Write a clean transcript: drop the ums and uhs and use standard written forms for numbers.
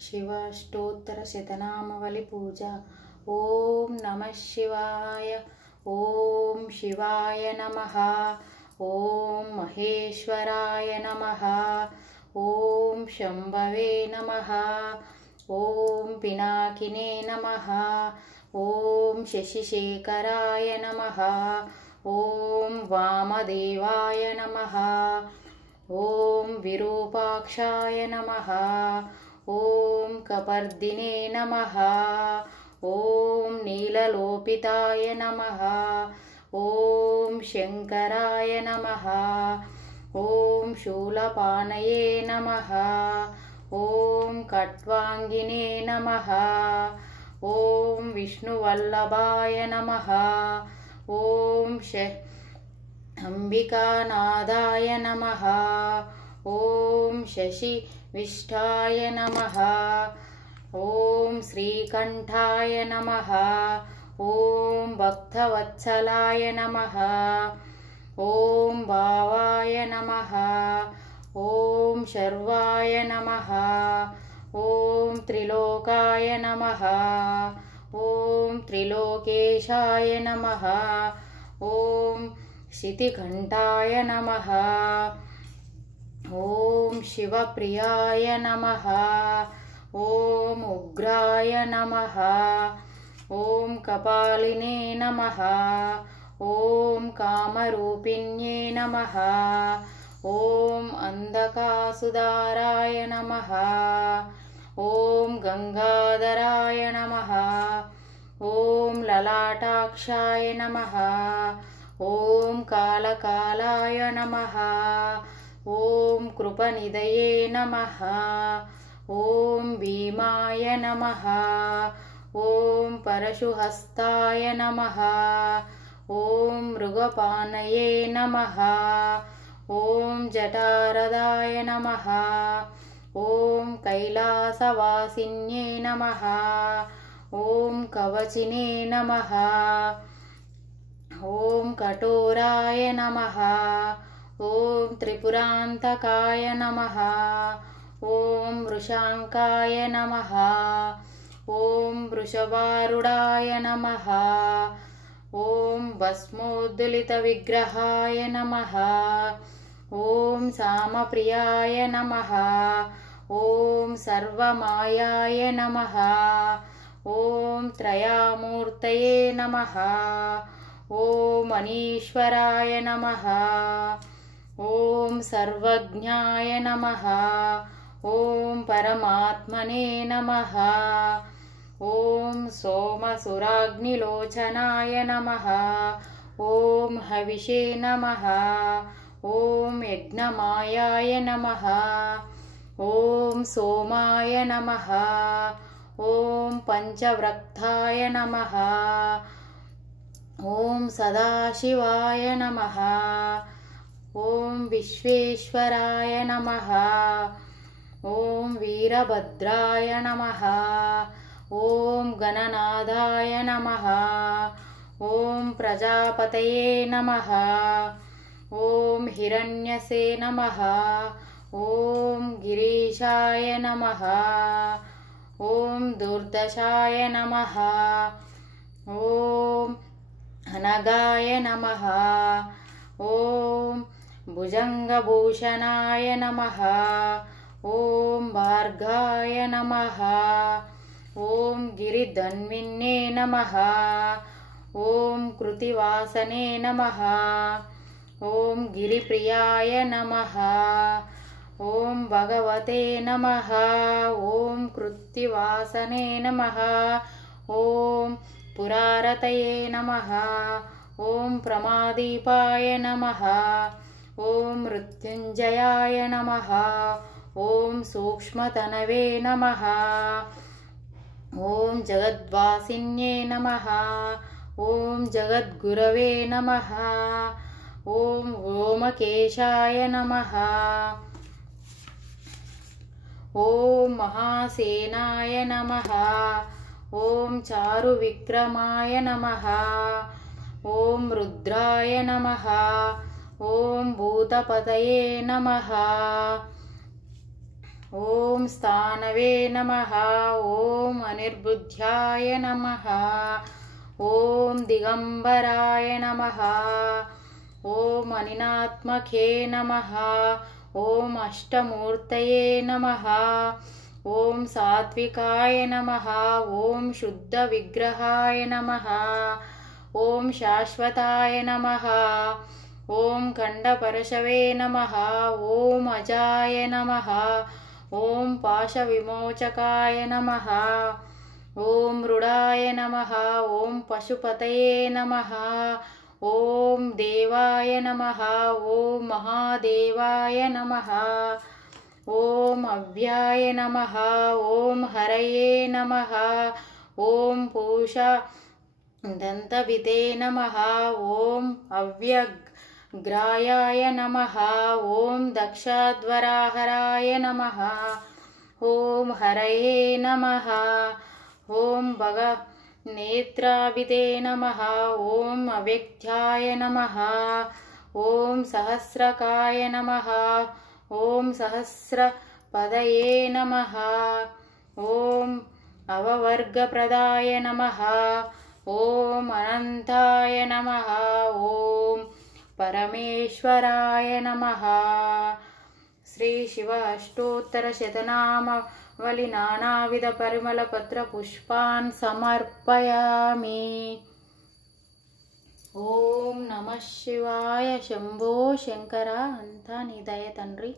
शिवाष्टोत्तरशतनामवलि पूजा। ओम नमः शिवाय। ओम शिवाय नमः। ओम महेश्वराय नमः। ओम शंभवे नमः। ओम पिनाकिने नमः। ओम शशिशेखराय नमः। ओम वामदेवाय नमः। ओम विरूपाक्षाय नमः। ओम कपर्दिने नमः। ओम नीललोपिताय नमः। ओम शंकराय नमः। ओम शूलपाणये नमः। ओम खट्वांगिने नमः। ओम विष्णुवल्लभाय नमः। ओम अंबिकानादाय नमः। ओम शशिविष्टाय नमः। ओम श्रीकंठाय नमः। ओम भक्तवत्सलाय नमः। ओम भावाय नमः। ओम शर्वाय नमः। ओम त्रिलोकाय नमः। ओम त्रिलोकेशाय नमः। ओम शितिघंटाय नमः। ओम शिवप्रियाय नमः। ओम उग्राय नमः। ओम कपालिने नमः। ओम कामरूपिण्ये नमः। ओम अंधकासुदाराय नमः। ओम गंगाधराय नमः। ओम ललाटाक्षाय नमः। ओम कालकालाय नमः। ओम कृपनिधये नमः। ओम भीमाय नमः। ओम परशुहस्ताय नमः। ओम मृगपाणये नमः। ओम जटारदाय नमः। ओम कैलासवासिन्ये नमः। ओम कवचिने नमः। ओम कठोराय नमः। ओम त्रिपुरांतकाय नमः। ओम वृषांकाय नमः। ओम वृषभारूढ़ाय नमः। ओम भस्मोद्दुलितविग्रहाय नमः। ओम सामप्रियाय नमः। ओम सर्वमायाय नमः। ओम त्रयामूर्तये नमः। ओम अनीश्वराय नमः। ओम सर्वज्ञाय नमः। ओम परमात्मने नमः। ओम सोमसुराग्निलोचनाय नमः। ओम हविषे नमः। ओम यज्ञमायाय नमः। ओम सोमाय नमः। ओम पंचव्रक्ताय नमः। ओम सदाशिवाय नमः। ओम विश्वेश्वराय नमः। ओम वीरभद्राय नमः। ओम गणनाथाय नमः। ओम प्रजापतये नमः। ओम हिरण्यसे नमः। ओम गिरीशाय नमः। ओम दुर्दशाय नमः। ओम अनगाय नमः। ओम भुजंगभूषणाय नमः। ओम भार्गाय नमः। ओम गिरिधन्विने नमः। ओम कृतिवासने नमः। ओम गिरिप्रियाय नमः। ओम भगवते नमः। ओम कृत्तिवासने नमः। ओम पुरारतये नमः। ओम प्रमादीपाय नमः। ओम मृत्युंजयाय नमः। ओम सूक्ष्मतनवे नमः। ओम जगद्वासिन्ये नमः। ओम जगद्गुरवे नमः। ओम गोमकेशाय नमः। ओम महासेनाय नमः। ओम चारुविक्रमाय नमः। ओम रुद्राय नमः। ओम भूतपतये नमः। ఓం స్థానవే నమః. ఓం అనిర్బుద్ధ్యాయ నమః. ఓం దిగంబరాయ నమః. ఓం అనినాత్మకే నమః. ఓం అష్టమూర్తయే నమః. ఓం సాత్వికాయ నమః. ఓం శుద్ధ విగ్రహాయ నమః. ఓం శాశ్వతాయ నమః. ఓం ఖండపరశవే నమః. ఓం అజాయ నమః. ఓం పాశవిమోచకాయ నమః. ఓం మృడాయ నమః. ఓం పశుపతయే నమః. ఓం దేవాయ నమః. ఓం మహాదేవాయ నమః. ఓం అవ్యాయ నమః. ఓం హరయే నమః. ఓం పూషా దంతవితే నమః. ఓం అవ్యగ్రాయాయ నమః. ఓం దక్షాధ్వరాహరాయ నమః. ఓం హరయే నమః. ఓం భగ నేత్రావిదే నమః. ఓం అవ్యక్త్యాయ నమః. ఓం సహస్రకాయ నమః. ఓం సహస్రపదయే నమః. ఓం అవవర్గప్రదాయ నమః. ఓం అనంతాయ నమః. ఓం పరమేశ్వరాయ నమః. శ్రీ శివ అష్టోత్తర శతనామావళి నానావిధ పరిమళ పత్ర పుష్పాన్ సమర్పయామి. ఓం నమః శివాయ. శంభో శంకర. అంతా నీ దయ తండ్రి.